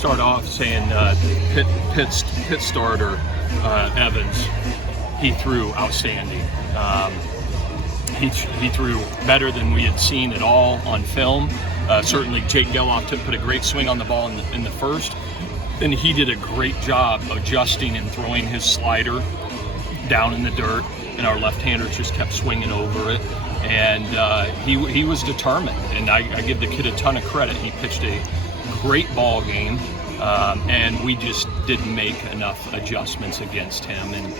start off saying Pitt starter Evans, he threw outstanding. He threw better than we had seen at all on film. Certainly Jake Geloff put a great swing on the ball in the first, and he did a great job adjusting and throwing his slider down in the dirt, and our left-hander just kept swinging over it. And he was determined, and I give the kid a ton of credit. He pitched a great ball game, and we just didn't make enough adjustments against him. And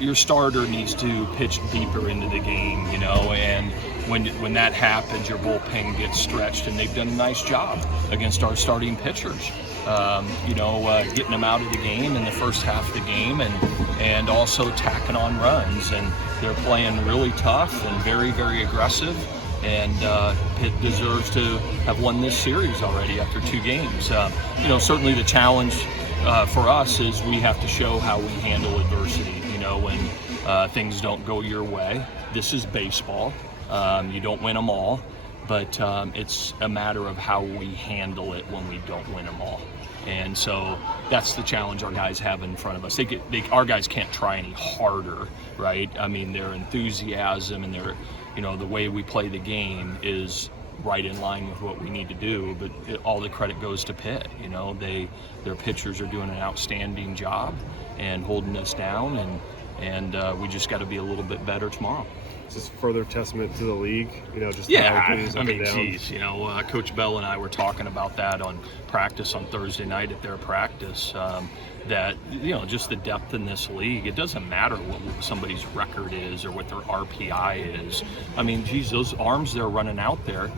your starter needs to pitch deeper into the game, and when that happens, your bullpen gets stretched, and they've done a nice job against our starting pitchers. Getting them out of the game in the first half of the game, and also tacking on runs, and they're playing really tough and very, very aggressive. And Pitt deserves to have won this series already after 2 games. Certainly the challenge for us is we have to show how we handle adversity. When things don't go your way. This is baseball. You don't win them all, but it's a matter of how we handle it when we don't win them all. And so that's the challenge our guys have in front of us. Our guys can't try any harder, right? I mean, their enthusiasm and their, the way we play the game is right in line with what we need to do. But all the credit goes to Pitt. Their pitchers are doing an outstanding job and holding us down, and we just got to be a little bit better tomorrow. Is this further testament to the league? Coach Bell and I were talking about that on practice on Thursday night at their practice. That just the depth in this league. It doesn't matter what somebody's record is or what their RPI is. I mean, those arms they're running out there.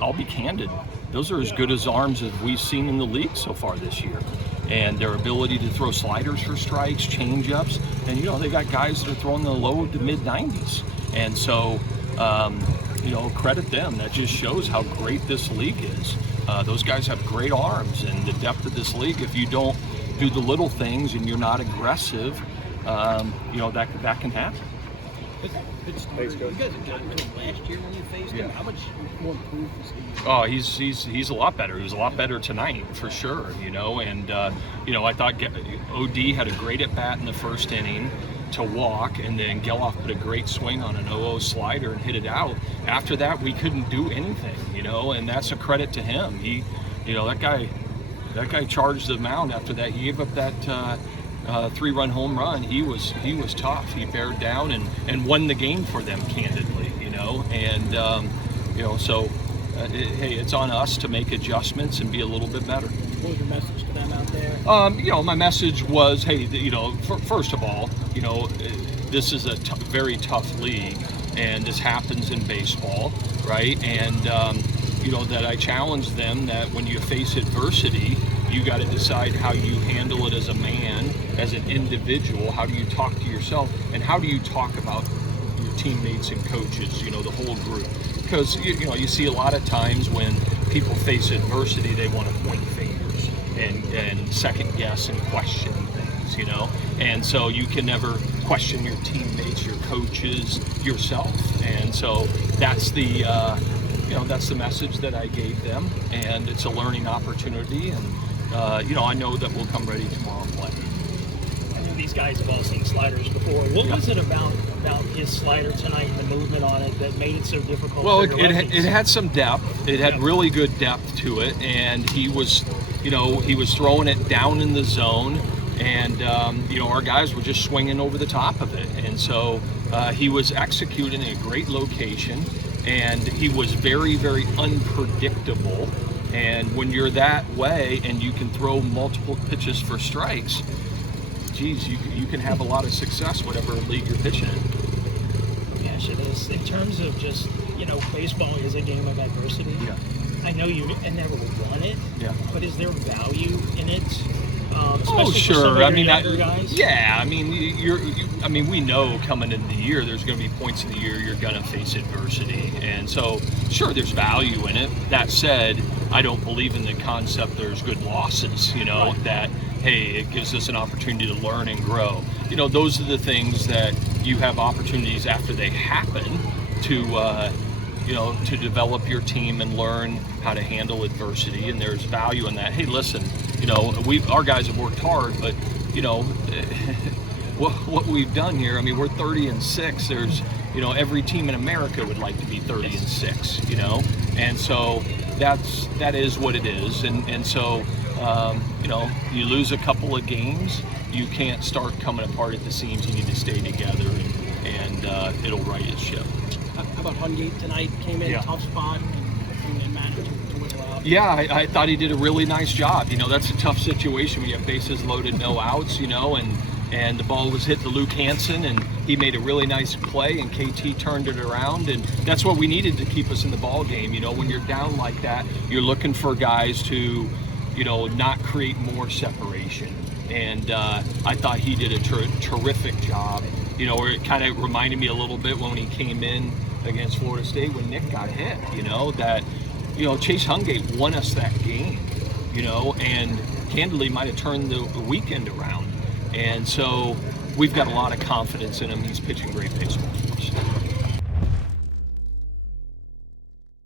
I'll be candid; those are as good as arms as we've seen in the league so far this year. And their ability to throw sliders for strikes, change-ups, and they got guys that are throwing the low to mid 90s. And so, credit them. That just shows how great this league is. Those guys have great arms, and the depth of this league. If you don't do the little things and you're not aggressive, that can happen. Thanks, Coach. You guys got him last year when you faced him. How much more improved is he? Oh, he's a lot better. He was a lot better tonight for sure. And I thought OD had a great at bat in the first inning to walk, and then Geloff put a great swing on an 0-0 slider and hit it out. After that, we couldn't do anything. And that's a credit to him. He, that guy charged the mound after that. He gave up that 3-run home run. He was tough. He bared down and won the game for them, candidly, so hey, it's on us to make adjustments and be a little bit better. What was your message to them out there? My message was, hey, first of all, this is a very tough league, and this happens in baseball, right? And that I challenge them that when you face adversity, you got to decide how you handle it as a man, as an individual. How do you talk to yourself, and how do you talk about your teammates and coaches, the whole group? Because you see a lot of times when people face adversity, they want to point fingers and second guess and question things, and so you can never question your teammates, your coaches, yourself. And so that's the that's the message that I gave them, and it's a learning opportunity. And I know that we'll come ready tomorrow and play. These guys have all seen sliders before. What was it about his slider tonight and the movement on it that made it so difficult? Well, it had some depth. It had really good depth to it, and he was throwing it down in the zone, and our guys were just swinging over the top of it, and so he was executing in a great location, and he was very, very unpredictable. And when you're that way and you can throw multiple pitches for strikes, geez, you can have a lot of success whatever league you're pitching in. Yes, it is. In terms of just, baseball is a game of adversity. Yeah. I know you never won it. Yeah. But is there value in it? Oh, sure. I mean, guys? Yeah. I mean, we know coming into the year there's going to be points in the year you're going to face adversity, and so sure, there's value in it. That said, I don't believe in the concept there's good losses. Right. That hey, it gives us an opportunity to learn and grow. Those are the things that you have opportunities after they happen to to develop your team and learn how to handle adversity, and there's value in that. Hey, listen, our guys have worked hard, but what we've done here, I mean, we're 30-6. There's, every team in America would like to be 30-6, and so that is what it is, and so you lose a couple of games, you can't start coming apart at the seams. You need to stay together, and it'll right its ship. How about Hungate tonight? Came in a tough spot and managed to whittle out. Yeah, I thought he did a really nice job. That's a tough situation when you have bases loaded, no outs, and the ball was hit to Luke Hansen, and he made a really nice play, and KT turned it around, and that's what we needed to keep us in the ball game. When you're down like that, you're looking for guys to, not create more separation. And I thought he did a terrific job. Where it kind of reminded me a little bit when he came in against Florida State when Nick got hit. That Chase Hungate won us that game. And candidly might have turned the weekend around. And so we've got a lot of confidence in him. He's pitching great baseball.